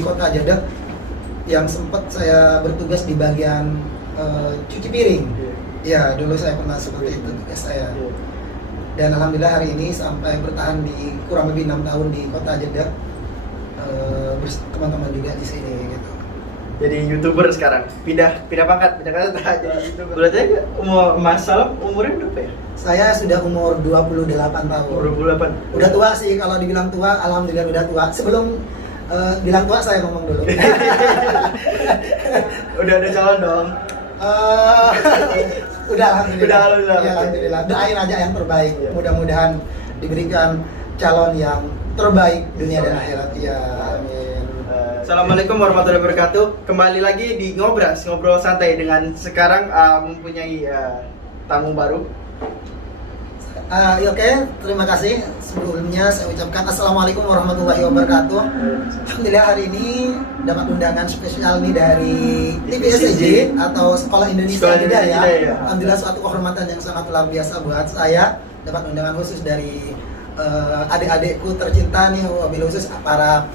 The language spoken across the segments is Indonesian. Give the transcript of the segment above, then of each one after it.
di kota Jeddah yang sempat saya bertugas di bagian cuci piring. Ya, dulu saya pernah seperti itu tugas saya. Dan alhamdulillah hari ini sampai bertahan di kurang lebih 6 tahun di kota Jeddah, teman-teman juga di sini gitu. Jadi YouTuber sekarang, pindah pangkat jadi YouTuber. Berarti Mas Salam umurnya berapa ya? Saya sudah umur 28 tahun. Umur 28. Udah tua sih, kalau dibilang tua, alhamdulillah udah tua. Sebelum bilang tua saya ngomong dulu. Udah ada calon dong. Udah alhamdulillah. Ya, alhamdulillah. Doain aja yang terbaik. Mudah-mudahan diberikan calon yang terbaik dunia dan akhirat. Ya, amin. Assalamualaikum warahmatullahi wabarakatuh. Kembali lagi di Ngobras, ngobrol santai dengan sekarang mempunyai tamu baru. Oke, terima kasih. Sebelumnya saya ucapkan Assalamualaikum warahmatullahi wabarakatuh. Alhamdulillah hari ini dapat undangan spesial nih dari TPSJ atau Sekolah Indonesia Jeddah ya. Alhamdulillah suatu kehormatan yang sangat luar biasa buat saya. Dapat undangan khusus dari adik-adikku tercinta nih, wabil khusus para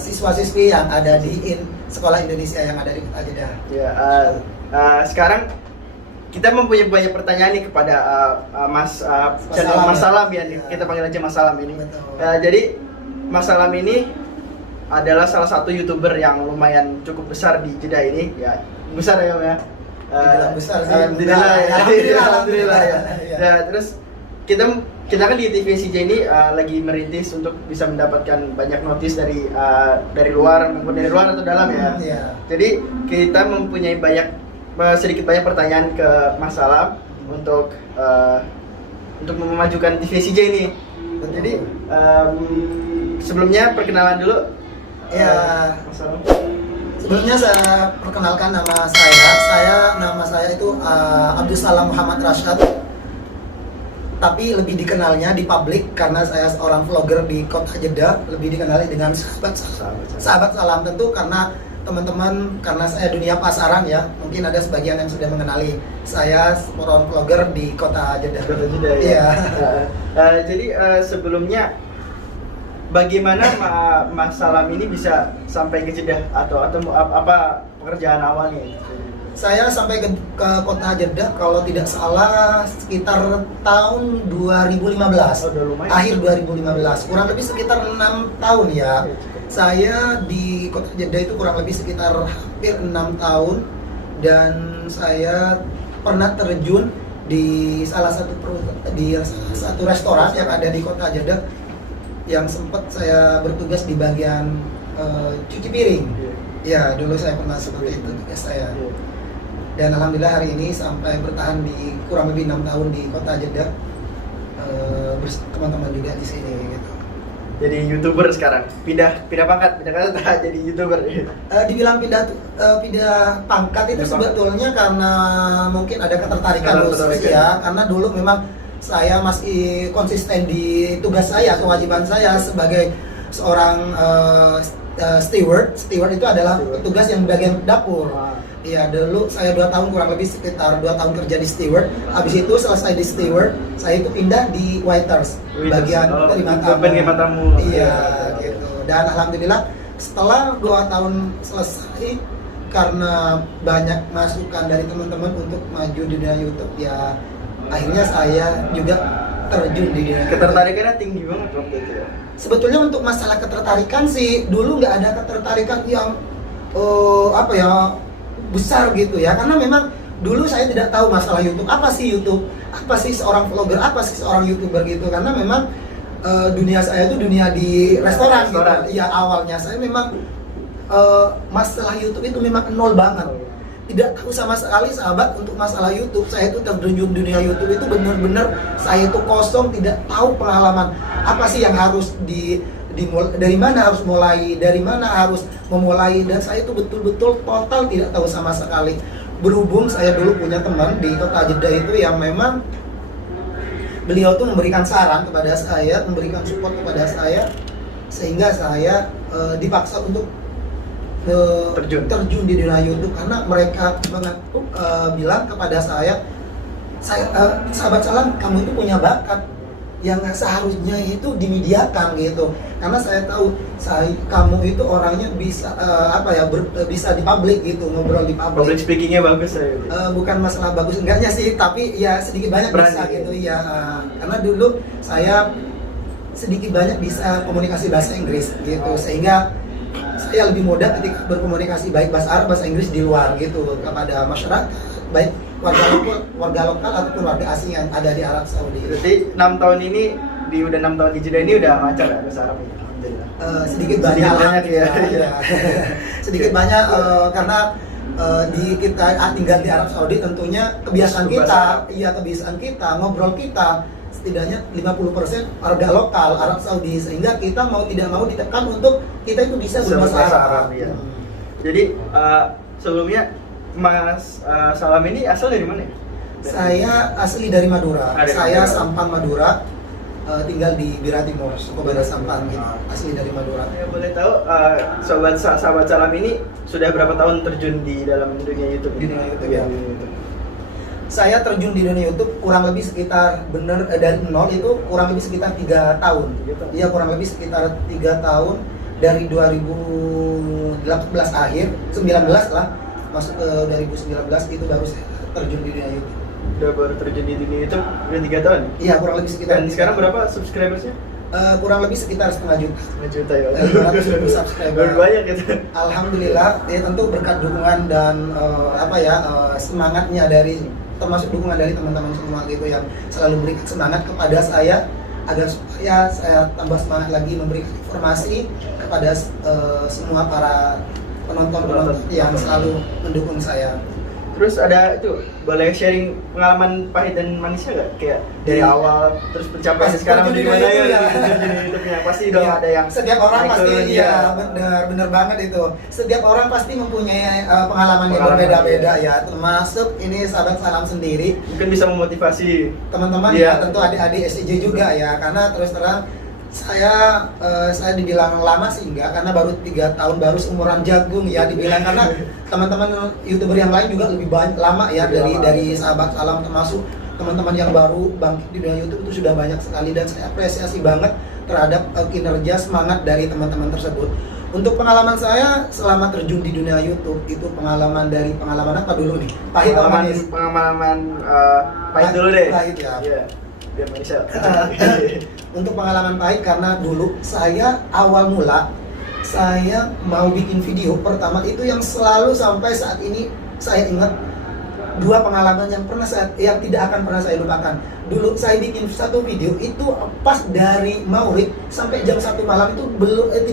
siswa-siswi yang ada di Sekolah Indonesia yang ada di Kota Jeddah. Ya, sekarang kita mempunyai banyak pertanyaan nih kepada Mas Salam ya. Kita panggil aja Mas Salam ini. Jadi Mas Salam ini adalah salah satu YouTuber yang lumayan cukup besar di Jeddah ini ya. Besar ya, Om ya. Besar sih. Alhamdulillah ya. Ya, terus kita kan di TVCJ ini lagi merintis untuk bisa mendapatkan banyak notis dari luar maupun dari luar atau dalam ya. Jadi kita mempunyai sedikit banyak pertanyaan ke Mas Salam untuk memajukan TVCJ ini. Jadi sebelumnya perkenalan dulu. Mas Salam. Sebelumnya saya perkenalkan nama saya. Nama saya itu Abdul Salam Muhammad Rashad. Tapi lebih dikenalnya di publik karena saya seorang vlogger di Kota Jeddah, lebih dikenali dengan sahabat Salam. Tentu karena teman-teman, karena saya dunia pasaran ya, mungkin ada sebagian yang sudah mengenali saya seorang vlogger di Kota Jeddah. Iya. Jadi sebelumnya bagaimana Mas Salam ini bisa sampai ke Jeddah atau apa pekerjaan awalnya? Saya sampai ke Kota Jeddah kalau tidak salah sekitar tahun 2015. Akhir 2015, kurang lebih sekitar 6 tahun ya. Saya di Kota Jeddah itu kurang lebih sekitar hampir 6 tahun. Dan saya pernah terjun di salah satu restoran yang ada di Kota Jeddah yang sempat saya bertugas di bagian cuci piring. Ya, dulu saya pernah seperti itu tugas saya. Dan alhamdulillah hari ini sampai bertahan di kurang lebih 6 tahun di Kota Jeddah, teman-teman juga di sini gitu. Jadi YouTuber sekarang, pindah pangkat jadi YouTuber. Dibilang pindah pangkat itu sebetulnya karena mungkin ada ketertarikan khusus ya. Karena dulu memang saya masih konsisten di tugas saya, kewajiban saya sebagai seorang steward. Steward itu adalah petugas yang bagian dapur. Iya, dulu saya 2 tahun, kurang lebih sekitar 2 tahun kerja di steward. Habis itu selesai di steward, saya itu pindah di waiters, bagian terima tamu. Iya, gitu. Dan alhamdulillah setelah 2 tahun selesai, karena banyak masukan dari teman-teman untuk maju di dunia YouTube ya, akhirnya saya juga terjun di dunia. Ketertarikannya tinggi banget waktu itu ya. Sebetulnya untuk masalah ketertarikan sih dulu nggak ada ketertarikan yang besar gitu ya, karena memang dulu saya tidak tahu masalah YouTube, apa sih seorang vlogger, apa sih seorang YouTuber gitu, karena memang dunia saya itu dunia di restoran. Gitu. Ya awalnya saya memang masalah YouTube itu memang nol banget, tidak tahu sama sekali sahabat untuk masalah YouTube. Saya itu terjun dunia YouTube itu benar-benar saya itu kosong, tidak tahu pengalaman apa sih yang harus dari mana harus mulai, dari mana harus memulai, dan saya itu betul-betul total tidak tahu sama sekali. Berhubung saya dulu punya teman di Kota Jeddah itu yang memang beliau tuh memberikan saran kepada saya, memberikan support kepada saya, sehingga saya dipaksa untuk terjun di dunia YouTube, karena mereka bilang kepada saya, sahabat Salam, kamu itu punya bakat yang seharusnya itu dimediakan gitu. Karena saya tahu kamu itu orangnya bisa bisa di publik gitu, ngobrol di publik. Public speakingnya bagus ya. Bukan masalah bagus enggaknya sih, tapi ya sedikit banyak bisa gitu ya. Karena dulu saya sedikit banyak bisa komunikasi bahasa Inggris gitu, sehingga saya lebih mudah ketika berkomunikasi baik bahasa Arab, bahasa Inggris di luar gitu kepada masyarakat, baik warga lokal ataupun warga asing yang ada di Arab Saudi. Berarti 6 tahun ini udah 6 tahun di Jeddah ini udah lancar ya bahasa Arab ini? Alhamdulillah. Sedikit banyak ya. Sedikit banyak karena kita tinggal di Arab Saudi, tentunya kebiasaan kita ngobrol kita setidaknya 50% warga lokal Arab Saudi, sehingga kita mau tidak mau ditekan untuk kita itu bisa berbahasa Arab. Ya. Jadi sebelumnya Mas Salam ini asal dari mana? Saya asli dari Madura. Saya Sampang Madura, tinggal di Bira Timur, suku Bada Sampang gitu. Asli dari Madura. Ya, boleh tahu sahabat Salam ini sudah berapa tahun terjun di dalam dunia YouTube? Di dunia YouTube ya. Saya terjun di dunia YouTube kurang lebih sekitar dari nol itu kurang lebih sekitar 3 tahun. Iya, kurang lebih sekitar 3 tahun dari 2018 akhir, 19 lah. Masuk ke 2019 itu baru saya terjun di dunia YouTube. Udah baru terjun di dunia YouTube udah 3 tahun? Iya, kurang lebih sekitar. Dan sekarang berapa subscribersnya? Kurang lebih sekitar setengah juta. Setengah juta ya. 200 subscriber. Baru banyak gitu. Alhamdulillah, ya tentu berkat dukungan dan semangatnya termasuk dukungan dari teman-teman semua gitu yang selalu berikan semangat kepada saya agar supaya saya tambah semangat lagi memberikan informasi kepada semua para penonton yang selalu mendukung saya. Terus ada itu, boleh sharing pengalaman pahit dan manisnya nggak? Kayak dari awal terus pencapaian sekarang di mana ya? YouTube-nya pasti dong ada yang setiap orang pasti benar banget itu. Setiap orang pasti mempunyai pengalaman yang berbeda-beda ya. Termasuk ini sahabat Salam sendiri. Mungkin bisa memotivasi teman-teman ya, tentu adik-adik SCJ juga ya. Karena terus terang saya dibilang lama sih enggak, karena baru 3 tahun, baru seumuran jagung ya dibilang, karena teman-teman YouTuber yang lain juga lebih lama ya dari sahabat Salam, termasuk teman-teman yang baru bangkit di dunia YouTube itu sudah banyak sekali, dan saya apresiasi banget terhadap kinerja semangat dari teman-teman tersebut. Untuk pengalaman saya selama terjun di dunia YouTube itu pengalaman apa dulu nih? Pahit atau manis? Pengalaman pahit dulu deh. Pahit ya. Yeah. Biar manisnya. Untuk pengalaman pahit, karena dulu saya awal mula saya mau bikin video pertama itu yang selalu sampai saat ini saya ingat, 2 pengalaman yang tidak akan pernah saya lupakan. Dulu saya bikin satu video itu pas dari Maulid sampai jam 1 malam itu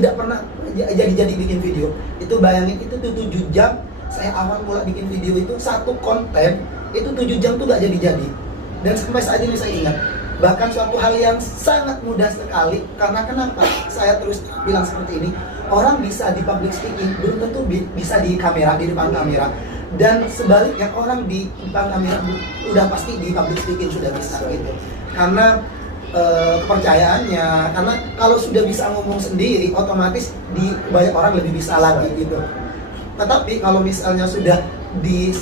tidak pernah jadi bikin video. Itu bayangin, itu 7 jam saya awal mula bikin video, itu satu konten itu 7 jam tuh gak jadi. Dan sampai saat ini saya ingat, bahkan suatu hal yang sangat mudah sekali. Karena kenapa saya terus bilang seperti ini, orang bisa di public speaking belum tentu bisa di depan kamera, dan sebaliknya orang di depan kamera udah pasti di public speaking sudah bisa gitu. Karena kepercayaannya, karena kalau sudah bisa ngomong sendiri otomatis banyak orang lebih bisa lagi gitu. Tetapi kalau misalnya sudah di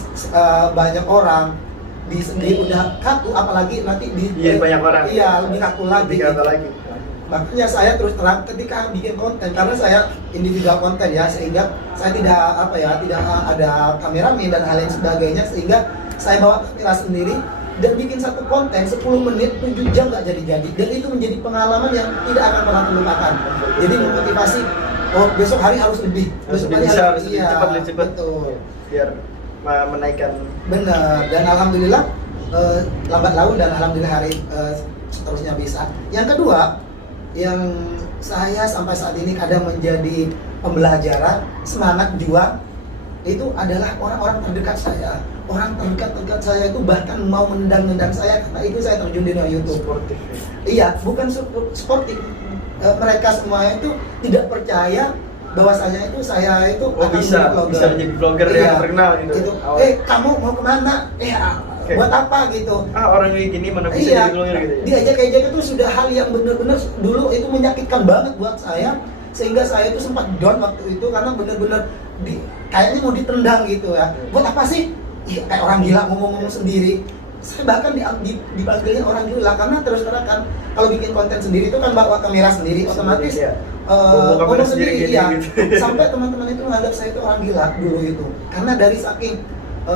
banyak orang di sendiri udah kaku, apalagi nanti banyak orang. Iya, lebih kaku lagi. Lagi. Makanya saya terus terang ketika bikin konten, karena saya individual konten ya, sehingga saya tidak ada kameramen dan hal lain sebagainya, sehingga saya bawa kamera sendiri dan bikin satu konten 10 menit 7 jam nggak jadi, dan itu menjadi pengalaman yang tidak akan pernah terlupakan. Jadi memotivasi, besok hari harus lebih, besok hari harus lebih cepat, betul. Biar menaikkan. Benar, dan alhamdulillah lambat laun, dan alhamdulillah hari seterusnya bisa. Yang kedua, yang saya sampai saat ini kadang menjadi pembelajaran, semangat juang, itu adalah orang-orang terdekat saya. Orang terdekat saya itu bahkan mau menendang saya karena itu saya terjun di dunia YouTube. Sportif. Iya, bukan sportif. Mereka semua itu tidak percaya bahwasanya itu saya itu akan bisa menjadi vlogger yang terkenal gitu. Kamu mau kemana? Buat apa gitu? Orang kayak gini mana bisa jadi vlogger gitu ya? Diajak-ajak itu sudah hal yang benar-benar dulu itu menyakitkan banget buat saya, sehingga saya itu sempat down waktu itu, karena benar-benar kayaknya mau ditendang gitu ya. Buat apa sih? Kayak orang gila ngomong-ngomong sendiri. saya bahkan dipanggilnya orang gila karena terus terang kan kalau bikin konten sendiri itu kan bawa kamera sendiri otomatis ya. ngomong sendiri gini, iya gitu. sampai teman-teman itu menganggap saya itu orang gila dulu itu karena dari saking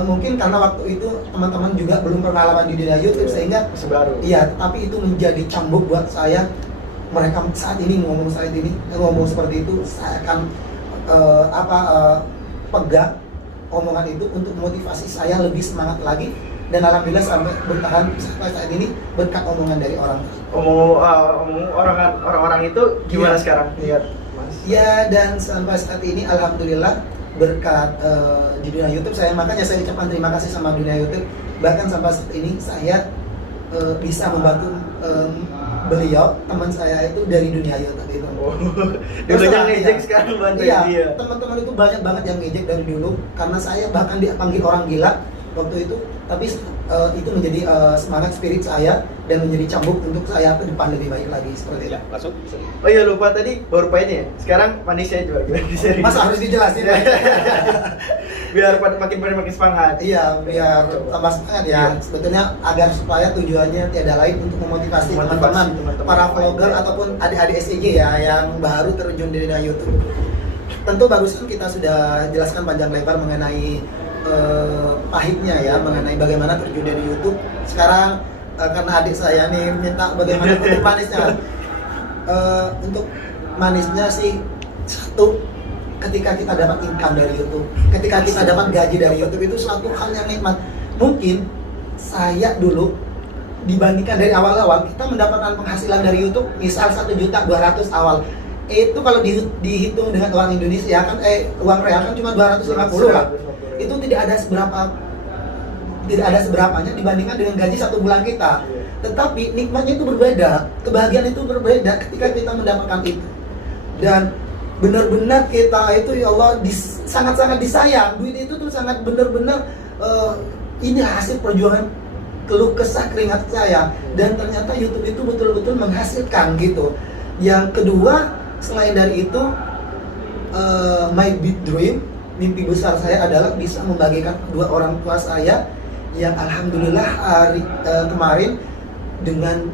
mungkin karena waktu itu teman-teman juga belum pengalaman di dunia YouTube sehingga masih baru. iya tapi itu menjadi cambuk buat saya mereka saat ini ngomong seperti itu saya akan pegang omongan itu untuk motivasi saya lebih semangat lagi dan alhamdulillah sampai bertahan sampai saat ini berkat omongan dari orang. Orang-orang itu gimana Iya. sekarang? Lihat, Mas. Ya dan sampai saat ini alhamdulillah berkat di dunia YouTube makanya saya ucapkan terima kasih sama dunia YouTube bahkan sampai saat ini saya bisa membantu beliau teman saya itu dari dunia YouTube itu. Dulunya ngejek sekarang bantu Iya, dia. teman-teman itu banyak banget yang ngejek dari dulu karena saya bahkan dipanggil orang gila waktu itu tapi itu menjadi semangat spirit saya dan menjadi cambuk untuk saya ke depan lebih baik lagi seperti itu. Langsung. Oh iya lupa tadi baru poinnya. Sekarang manisnya juga gimana di seri. Masa harus dijelasin? Biar makin semangat. Iya, biar tambah semangat ya. Sebetulnya agar supaya tujuannya tiada lain untuk memotivasi teman-teman para vlogger ataupun adik-adik SCJ ya yang baru terjun di dunia YouTube. Tentu barusan kita sudah jelaskan panjang lebar mengenai pahitnya ya, mengenai bagaimana terjun dari YouTube. Sekarang karena adik saya nih minta bagaimana untuk manisnya. Untuk manisnya sih satu, ketika kita dapat income dari YouTube, ketika kita dapat gaji dari YouTube itu suatu hal yang nikmat. Mungkin saya dulu dibandingkan dari awal-awal kita mendapatkan penghasilan dari YouTube misal 1.200.000 awal. Itu kalau dihitung dengan uang Indonesia kan uang real kan cuma 250 lah. Itu tidak ada seberapanya dibandingkan dengan gaji 1 bulan kita. Tetapi nikmatnya itu berbeda, kebahagiaan itu berbeda ketika kita mendapatkan itu. Dan benar-benar kita itu ya Allah sangat-sangat disayang. Duit itu tuh sangat benar-benar ini hasil perjuangan keluh kesah keringat saya dan ternyata YouTube itu betul-betul menghasilkan gitu. Yang kedua selain dari itu my big dream, mimpi besar saya adalah bisa membagikan kedua orang tua saya yang alhamdulillah kemarin dengan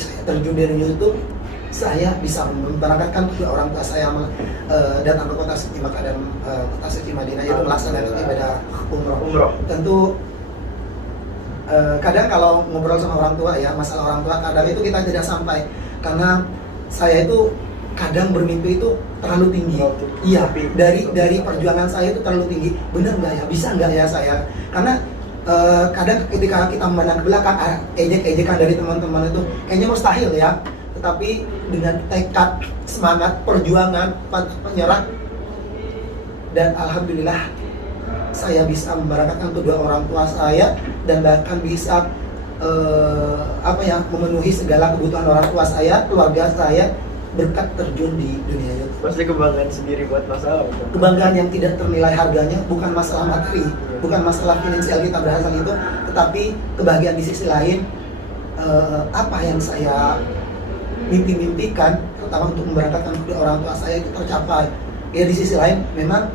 saya terjun dari YouTube saya bisa memberangkatkan kedua orang tua saya datang ke kota suci Makkah dan kota suci Madinah yaitu melaksanakan ibadah umroh. Tentu kadang kalau ngobrol sama orang tua ya masalah orang tua kadang itu kita tidak sampai karena saya itu kadang bermimpi itu terlalu tinggi. Iya, dari perjuangan saya itu terlalu tinggi. Benar nggak ya? Bisa nggak ya saya? Karena kadang ketika kita memandang ke belakang ejek-ejekan dari teman-teman itu kayaknya mustahil ya. Tetapi dengan tekad, semangat, perjuangan, penyerah dan alhamdulillah saya bisa memberangkatkan kedua orang tua saya dan bahkan bisa memenuhi segala kebutuhan orang tua saya, keluarga saya berkat terjun di dunia YouTube. Pasti kebanggaan sendiri buat masalah. Kebanggaan yang tidak ternilai harganya, bukan masalah materi, bukan masalah finansial kita berhasil itu, tetapi kebahagiaan di sisi lain apa yang saya mimpi-mimpikan, terutama untuk memberangkatkan kedua orang tua saya itu tercapai. Ya di sisi lain memang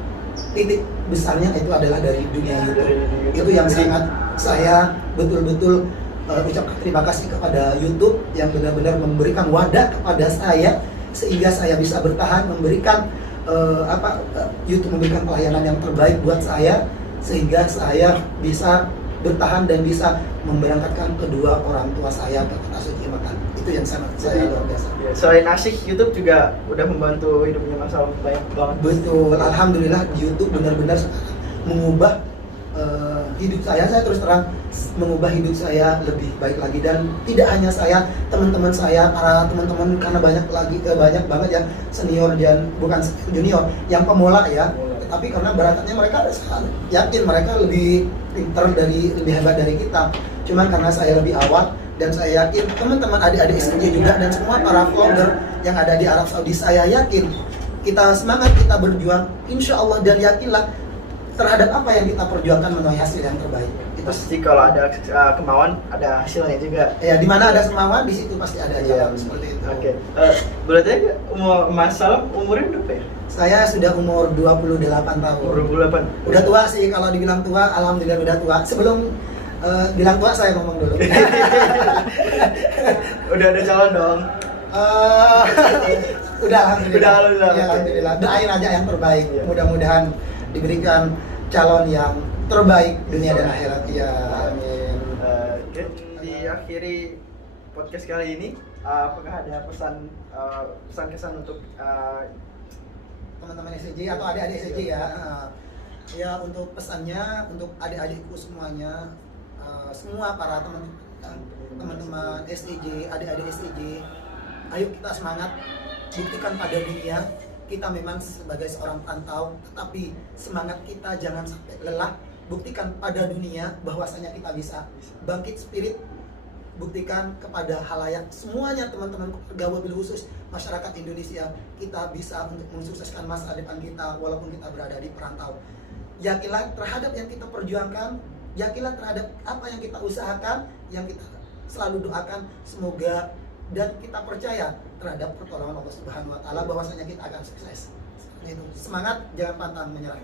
titik besarnya itu adalah dari dunia YouTube. Itu yang sangat saya betul-betul ucapkan terima kasih kepada YouTube yang benar-benar memberikan wadah kepada saya sehingga saya bisa bertahan memberikan YouTube memberikan pelayanan yang terbaik buat saya sehingga saya bisa bertahan dan bisa memberangkatkan kedua orang tua saya ke kota suci Makkah. Itu yang sangat saya luar biasa. Selain asik, YouTube juga udah membantu hidupnya Mas Salam banyak banget. Betul, alhamdulillah YouTube benar-benar mengubah hidup saya terus terang mengubah hidup saya lebih baik lagi dan tidak hanya saya, teman-teman saya, para teman-teman karena banyak banget yang senior dan bukan junior, yang pemula ya. Tapi karena berantaknya mereka yakin mereka lebih pintar lebih hebat dari kita. Cuman karena saya lebih awal dan saya yakin teman-teman adik-adik SMJ juga dan semua para vlogger yang ada di Arab Saudi, saya yakin kita semangat, kita berjuang, insya Allah dan yakinlah terhadap apa yang kita perjuangkan menuai hasil yang terbaik. Pasti kalau ada kemauan ada hasilnya juga. Ya di mana ada kemauan di situ pasti ada jalan seperti itu. Oke. Boleh tanya Mas Salam umurnya berapa ya? Saya sudah umur 28 tahun. Umur 28. Udah tua sih kalau dibilang tua, alhamdulillah udah tua. Sebelum Bilang tua saya ngomong dulu. Udah ada calon dong. Udah alhamdulillah. Udah, alhamdulillah. Ya, alhamdulillah. Doain aja yang terbaik. Iya. Mudah-mudahan diberikan calon yang terbaik dunia dan akhirat. Ya, amin. Oke, diakhiri podcast kali ini, apakah ada pesan kesan untuk Teman-teman SCJ atau adik-adik SCJ ya. Ya, untuk pesannya untuk adik-adikku semuanya, semua para teman-teman SCJ, adik-adik SCJ, ayo kita semangat, buktikan pada dunia kita memang sebagai seorang perantau, tetapi semangat kita jangan sampai lelah. Buktikan pada dunia bahwasanya kita bisa bangkit spirit, buktikan kepada halayak semuanya, teman-teman keluarga, wabil khusus masyarakat Indonesia, kita bisa untuk mensukseskan masa depan kita walaupun kita berada di perantau. Yakinlah terhadap yang kita perjuangkan, yakinlah terhadap apa yang kita usahakan, yang kita selalu doakan, semoga dan kita percaya terhadap pertolongan Allah Subhanahu wa taala bahwasanya kita akan sukses. Itu. Semangat, jangan pantang menyerah.